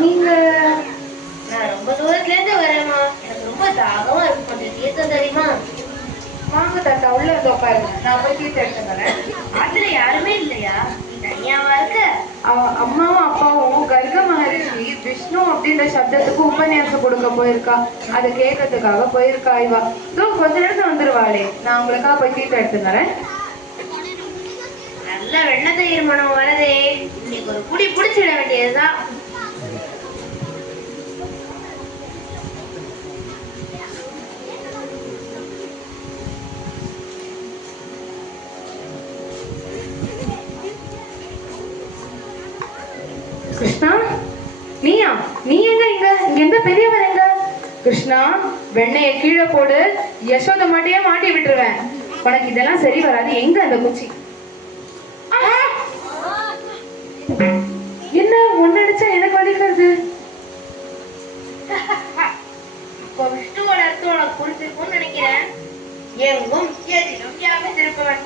நீங்க? நான் ரொம்ப தூரத்துல இருந்து வரேம்மா. எனக்கு ரொம்ப தாகமா இருக்கு. கொஞ்சம் தீர்த்தம் தெரியுமா? வாங்க தாத்தா, உள்ள வந்து உட்காருங்க, நான் போய் தீர்த்து எடுத்து வரேன். ஆத்துல யாருமே இல்லையா? நீ தனியாவா இருக்க? அம்மாவும் அப்பாவும் கர்க மகரிஷி விஷ்ணு அப்படின்ற சப்தத்துக்கு உபன்யாசம் கொடுக்க போயிருக்கா. அதை கேட்கறதுக்காக போயிருக்கா இவா. இதோ கொஞ்ச நேரத்துல வந்துருவாளே, நான் உங்களுக்காக போய் தீர்த்து எடுத்து வரேன். நல்ல வெண்ணெய் தயிர் மனம் வரதே. இன்னைக்கு ஒரு குடி புடிச்சிட வேண்டியதுதான். கிருஷ்ணா, நீயா? நீ எங்க? இங்க எந்த பெரியவர் எங்க? கிருஷ்ணா, வெண்ணைய கீழே போடு, யசோத மாட்டையே மாட்டி விட்டுருவேன். உனக்கு இதெல்லாம் சரி வராது. எங்க அந்த குச்சி? என்ன ஒன்னு அடிச்சா எனக்கு வலிக்கிறது? இப்போ விஷ்ணுவோட அர்த்தம் உனக்கு புரிஞ்சிருக்கும்னு நினைக்கிறேன். எங்கும் எதிலும் வியாபித்திருப்பவன்.